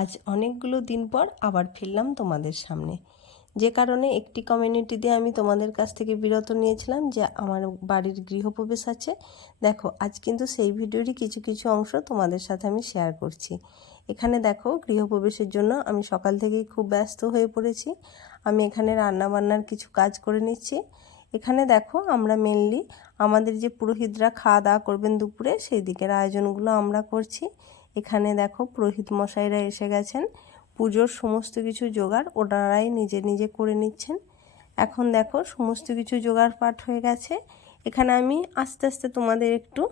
আজ অনেকগুলো দিন পর আবার ফিরলাম তোমাদের সামনে। যে কারণে একটি কমিউনিটি দিয়ে আমি তোমাদের কাছ থেকে বিরত নিয়েছিলাম যে আমার বাড়ির গৃহপ্রবেশ আছে। দেখো, আজ কিন্তু সেই ভিডিওরই কিছু কিছু অংশ তোমাদের সাথে আমি শেয়ার করছি। এখানে দেখো, গৃহপ্রবেশের জন্য আমি সকাল থেকেই খুব ব্যস্ত হয়ে পড়েছি। আমি এখানে রান্না বান্নার কিছু কাজ করে নিচ্ছি। এখানে দেখো, আমরা মেনলি আমাদের যে পুরোহিতরা খাওয়া দাওয়া করবেন দুপুরে, সেই দিকের আয়োজনগুলো আমরা করছি। এখানে দেখো পুরোহিত মশাইরা এসে গেছেন। পুজোর সমস্ত কিছু জোগাড় ওনারাই নিজে নিজে করে নিচ্ছেন। এখন দেখো সমস্ত কিছু জোগাড় পাঠ হয়ে গেছে। এখানে আমি আস্তে আস্তে তোমাদের একটু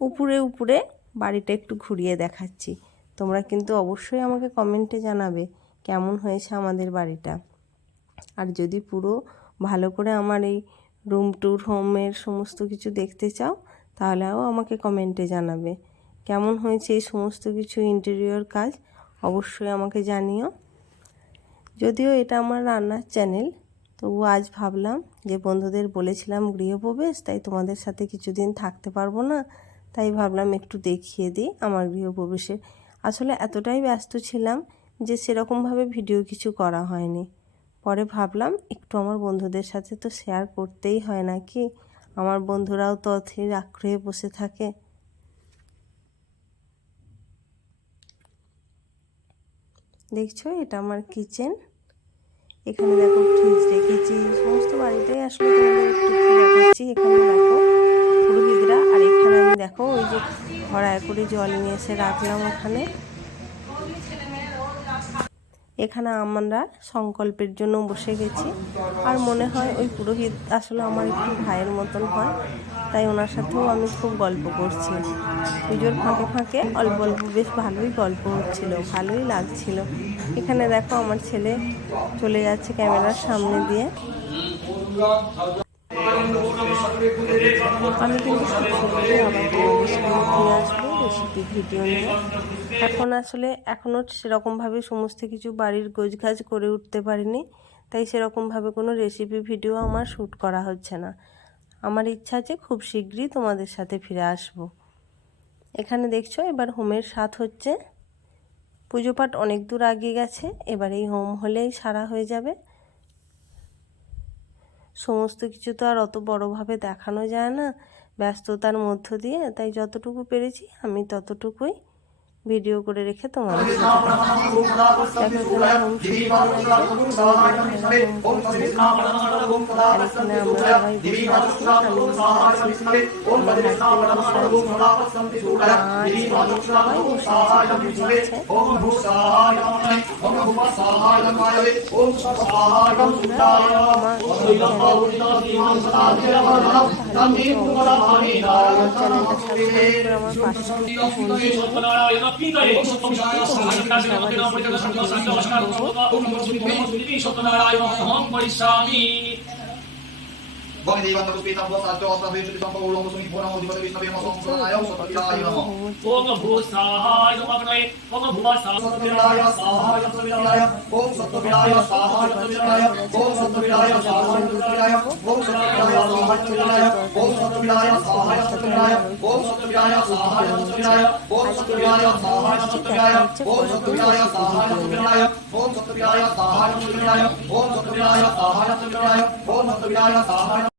উপরে উপরে বাড়িটা একটু ঘুরিয়ে দেখাচ্ছি। তোমরা কিন্তু অবশ্যই আমাকে কমেন্টে জানাবে কেমন হয়েছে আমাদের বাড়িটা। আর যদি পুরো ভালো করে আমার এই রুম ট্যুর হোমের সমস্ত কিছু দেখতে চাও, তাহলেও আমাকে কমেন্টে জানাবে। কেমন হয়েছে এই সমস্ত কিছু ইন্টেরিয়র কাজ, অবশ্যই আমাকে জানিও। যদিও এটা আমার রান্নার চ্যানেল তবু আজ ভাবলাম যে বন্ধুদের বলেছিলাম গৃহপ্রবেশ, তাই তোমাদের সাথে কিছুদিন থাকতে পারব না, তাই ভাবলাম একটু দেখিয়ে দিই আমার গৃহপ্রবেশে আসলে এতটাই ব্যস্ত ছিলাম যে সেরকমভাবে ভিডিও কিছু করা হয়নি। পরে ভাবলাম একটু আমার বন্ধুদের সাথে তো শেয়ার করতেই হয় নাকি? আমার বন্ধুরাও তো অথির আগ্রহে বসে থাকে। দেখছ? এটা আমার কিচেন এখানে দেখো ফ্রিজ রেখেছি। সমস্ত বাড়িতে আসলে দেখাচ্ছি। এখানে দেখো পুরোহিতরা। আর এখানে আমি দেখো ওই যে ভরায় করে জল নিয়ে এসে রাখলাম ওখানে। এখানে আমরা সংকল্পের জন্য বসে গেছি। আর মনে হয় ওই পুরোহিত আসলে আমার একটু ভাইয়ের মতন হয়, তাই ওনার সাথেও আমি খুব গল্প করছি। পুজোর ফাঁকে ফাঁকে অল্প অল্প বেশ ভালোই গল্প হচ্ছিল, ভালোই লাগছিল। এখানে দেখো আমার ছেলে চলে যাচ্ছে ক্যামেরার সামনে দিয়ে। আমি কিন্তু আবার ফিরে আসব, রেসিপি ভিডিও নিয়ে। এখন আসলে এখনও সেরকমভাবে সমস্ত কিছু বাড়ির গোছগাছ করে উঠতে পারিনি, তাই সেরকমভাবে কোনো রেসিপি ভিডিও আমার শ্যুট করা হচ্ছে না। আমার ইচ্ছা আছে খুব শীঘ্রই তোমাদের সাথে ফিরে আসব। এখানে দেখছ, এবার হোমের স্বাদ হচ্ছে। পুজো পাঠ অনেক দূর আগিয়ে গেছে, এবার এই হোম হলেই সারা হয়ে যাবে। সমস্ত কিছু তো আর অত বড়োভাবে দেখানো যায় না। ব্যস্ততার মধ্য দিয়ে, তাই যতটুকু পেরেছি আমি ততটুকুই ভিডিও করে রেখে তোমার আমার Satyanarayan Wojny na bezpieczna włosa, to osoba wyjrzy tam połową, to mi płonął, gdy będę na wiem osobą, która na ją, to ja ją. Boga włosa, ja mam na jej, Boga włosa, to wylaja, saha, ja to wylaja, Bóg za to wylaja, saha, ja to wylaja, Bóg za to wylaja, saha, ja to wylaja, Bóg za to wylaja, saha, ja to wylaja, Bóg za to wylaja, saha, ja to wylaja, Bóg za to wylaja, saha, ja to wylaja, Bóg za to wylaja, saha, ja to wylaja, Bóg za to wylaja, saha, ja to wylaja, Bóg za to wylaja, saha, ja to wylaja, Bóg za to wylaja, saha, ja to wylaja, Bóg za to wylaja, saha, ja to wylaja,